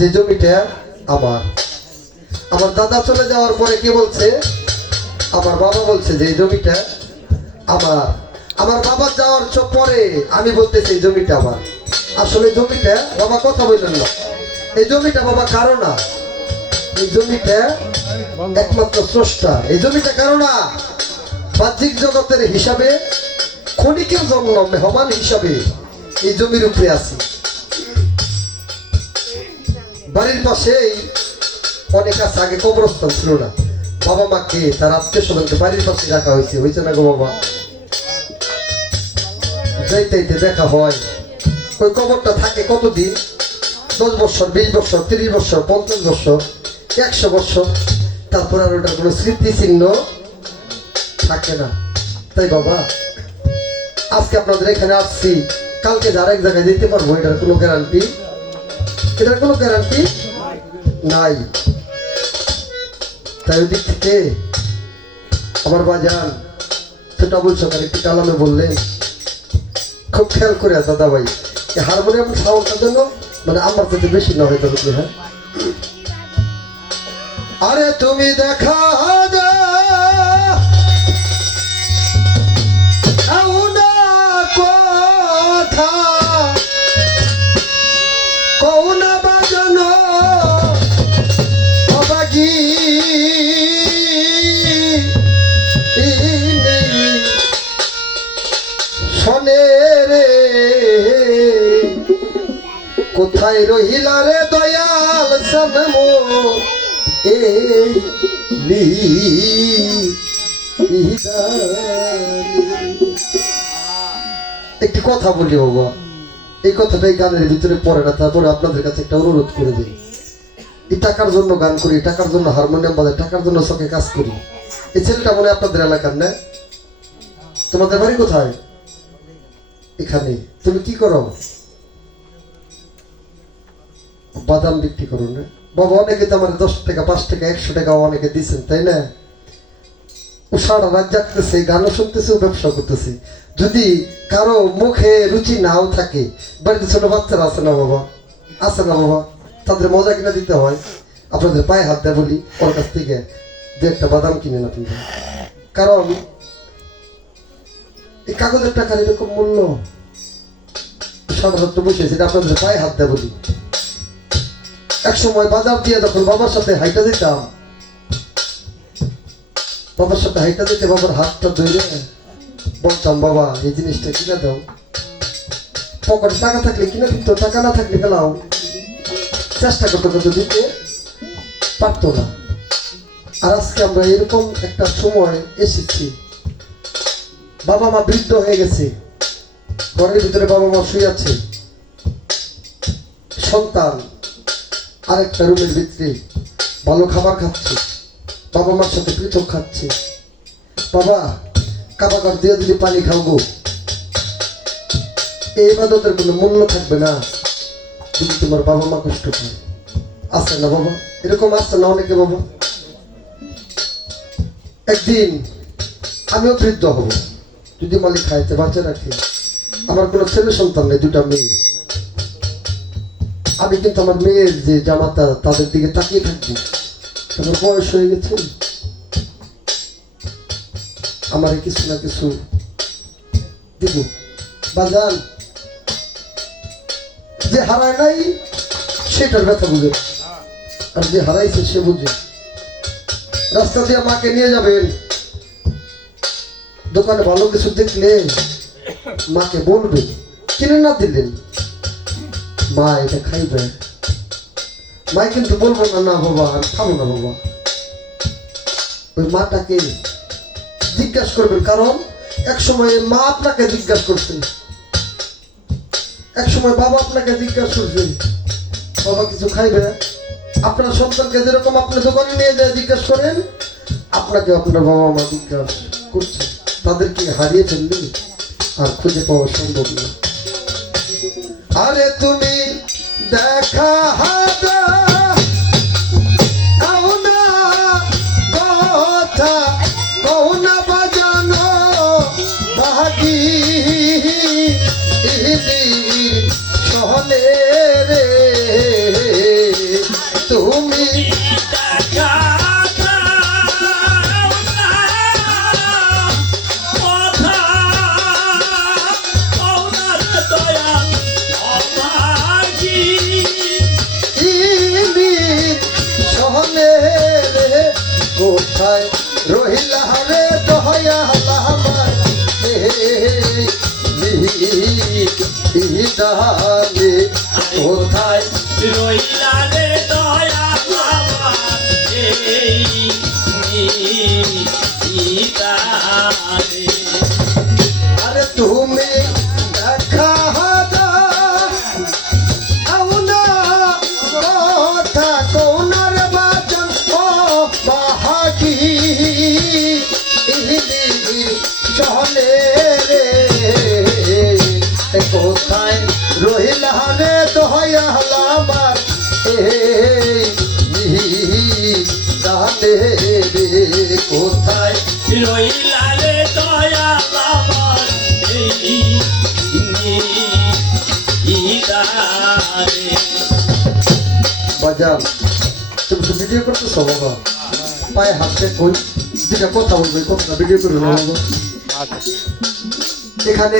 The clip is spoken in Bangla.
যে জমিটা আমার আমার দাদা চলে যাওয়ার পরে কে বলছে? আমার বাবা বলছে যে এই জমিটা আমার। আমার বাবা যাওয়ার পরে আমি বলতেছি এই জমিটা আমার। আসলে জমিটা বাবা কথা বললেন না, এই জমিটা বাবা কারো না, এই জমিটা একমাত্র স্রষ্টা। এই জমিটা কারো না, বাহ্যিক জগতের হিসাবে ক্ষণিকের জন্য মেহমান হিসাবে এই জমির উপরে আছি। বাড়ির পাশেই অনেক আছে, আগে কবরস্থান ছিল না, বাবা মাকে তার আত্মীয় স্বজনকে বাড়ির পাশে রাখা হয়েছে না গো বাবা? যাইতে দেখা হয়, ওই কবরটা থাকে কতদিন? 10 বছর, 20 বছর, 30 বছর, 50 বছর, 100 বছর, তারপর আর ওটার কোনো স্মৃতি চিহ্ন থাকে না। তাই বাবা আজকে আপনাদের এখানে আসছি, কালকে যার এক জায়গায় যেতে পারবো এটার কোনো গ্যারান্টি? এটার কোনো গ্যারান্টি নাই। তাই ওই দিক থেকে আমার বাজান ছোট আবুল সরকার একটু কালামে বললেন, খুব খেয়াল করে দাদা ভাই এই হারমোনিয়াম সাউন্ডটার জন্য মানে আমার থেকে বেশি না হয়ে যাবে। হ্যাঁ, আরে তুমি দেখা কথা কৌনা বাজানো অবাগি শোনে রে, কোথায় রহিলা রে দয়াল সনমো একটি কথা বলি বাবা, এই কথাটাই গানের ভিতরে পড়ে না, তারপরে আপনাদের কাছে একটা অনুরোধ করে দিই। এই টাকার জন্য গান করি, টাকার জন্য হারমোনিয়াম বাজাই, টাকার জন্য চোখে কাজ করি। এই ছেলেটা মনে আপনাদের এলাকার না? তোমাদের বাড়ি কোথায়? এখানে। তুমি কি করো? বাদাম বিক্রি করো না বাবা? অনেকে তো আমার 10 টাকা, 5 টাকা, 100 টাকা অনেকে দিচ্ছেন, তাই না? ও সারা রাত জাগতেছে, গানও শুনতেছে, ব্যবসা করতেছে। যদি কারো মুখে রুচি নাও থাকে, বাড়িতে ছোট বাচ্চারা আছে না বাবা? আছে না বাবা? তাদের মজা কিনা দিতে হয়। আপনাদের পায়ে হাত দেয় বলি, ওর কাছ থেকে 2-1টা বাদাম কিনে না তুমি, কারণ এই কাগজের টাকার এরকম মূল্য। সারা রাত বসেছে, আপনাদের পায়ে হাত দেয় বলি। এক সময় বাজার দিয়ে যখন বাবার সাথে হাইটা যেতাম, বাবার সাথে হাইটা যেতে বাবার হাতটা ধরে বলতাম, বাবা এই জিনিসটা কিনে দাও। পকেটে টাকা থাকলে কিনে দিত, টাকা না থাকলে গেলাও। চেষ্টা করতে করতে দিতে পারতো না। আর আজকে আমরা এরকম একটা সময় এসেছি, বাবা মা বৃদ্ধ হয়ে গেছে, ঘরের ভিতরে বাবা মা শুয়ে আছে, সন্তান আরেকটা রুমের ভিতরে ভালো খাবার খাচ্ছে, বাবা মার সাথে পৃথক খাচ্ছে। বাবা কাবাকার দিয়ে যদি পানি খাওয়াবো, এই ইবাদতের কোনো মূল্য থাকবে না যদি তোমার বাবা মা কষ্ট পায়। আছে না বাবা? এরকম আসছে না অনেকে বাবা? একদিন আমিও বৃদ্ধ হব, যদি মালিক খাইতে বাঁচে রাখে। আমার কোনো ছেলে সন্তান নেই, 2টা মেয়ে। আমি কিন্তু আমার মেয়ের যে জামাতা তাদের দিকে তাকিয়ে থাকবো। আমার বয়স হয়ে গেছে, আমার কিছু না কিছু দিব। বাজান যে হারায় নাই সেটার ব্যথা বুঝে, আর যে হারাইছে সে বুঝে। রাস্তা দিয়ে মাকে নিয়ে যাবেন, দোকানে ভালো কিছু দেখলে মাকে বলবেন, কিনে না দিলেন মা এটা খাইবে, মা কিন্তু বলবো না না বাবা আমি খাবো না বাবা। ওই মাটাকে জিজ্ঞাসা করবেন, কারণ এক সময় মা আপনাকে জিজ্ঞাসা করছেন, এক সময় বাবা আপনাকে জিজ্ঞাসা করছেন, বাবা কিছু খাইবে? আপনার সন্তানকে যেরকম আপনি দোকানে নিয়ে যায় জিজ্ঞাসা করেন, আপনাকে আপনার বাবা মা জিজ্ঞাসা করছে। তাদেরকে হারিয়ে ফেললে আর খুঁজে পাওয়া সম্ভব না। আরে তুমি দেখা কথা কৌনা বাজানো বাকি সহলে রে, তুমি সহনে রে কোথায় রহিলা রে দয়াল আমার দানে কোথায় রইলা রে দয়া আমার এই আরে তুমি দেখা দাও না কথা কোনার বাচন ও বাহাকি সহনে রে কোথায় রহিলা রে দয়াল আমার দানে রে কোথায় রইলা রে দয়া আমার এই দারে বাজার তুমি তো ভিডিও করতেছো বাবা পায়ে হাতে কই দুটা কথা বলবে কথা ভিডিও করে নেবো এখানে